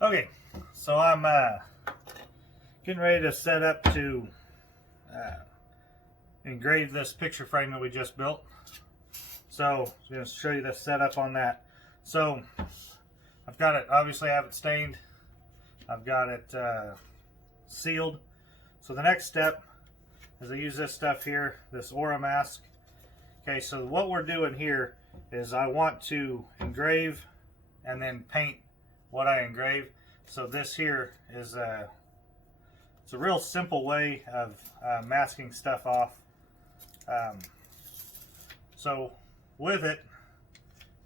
Okay, so I'm getting ready to set up to engrave this picture frame that we just built. So I'm going to show you the setup on that. So I've got it, obviously I have it stained. I've got it sealed. So the next step is I use this stuff here, this Aura mask. Okay, so what we're doing here is I want to engrave and then paint what I engrave. So this here is it's a real simple way of masking stuff off. So with it,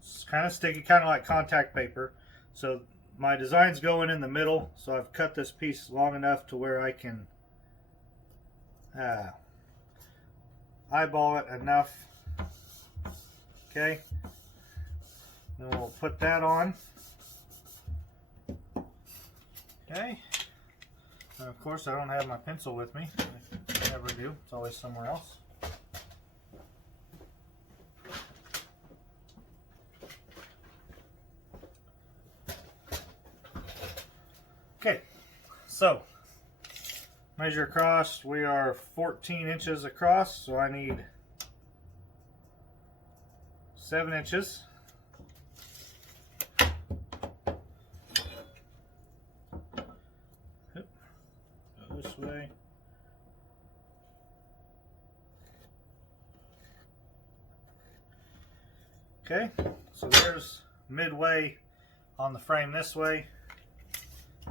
it's kind of sticky, kind of like contact paper. So my design's going in the middle, so I've cut this piece long enough to where I can eyeball it enough. Okay, then we'll put that on. Okay, and of course I don't have my pencil with me. I never do, it's always somewhere else. Okay, so measure across, we are 14 inches across, so I need 7 inches. Go this way. Okay, so there's midway on the frame this way.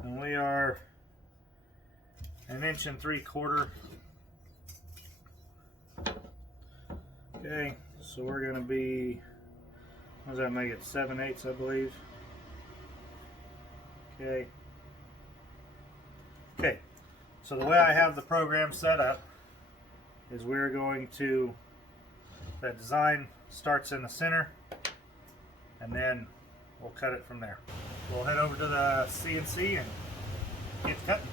And we are 1 3/4 inches. Okay, so we're going to be, what does that make it, 7/8, I believe. Okay. Okay, so the way I have the program set up is we're going to, that design starts in the center, and then we'll cut it from there. We'll head over to the CNC and get cutting.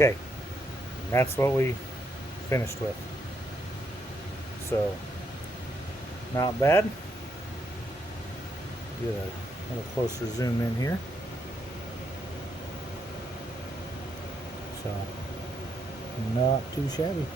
Okay, and that's what we finished with. So, not bad. Get a little closer zoom in here. So, not too shabby.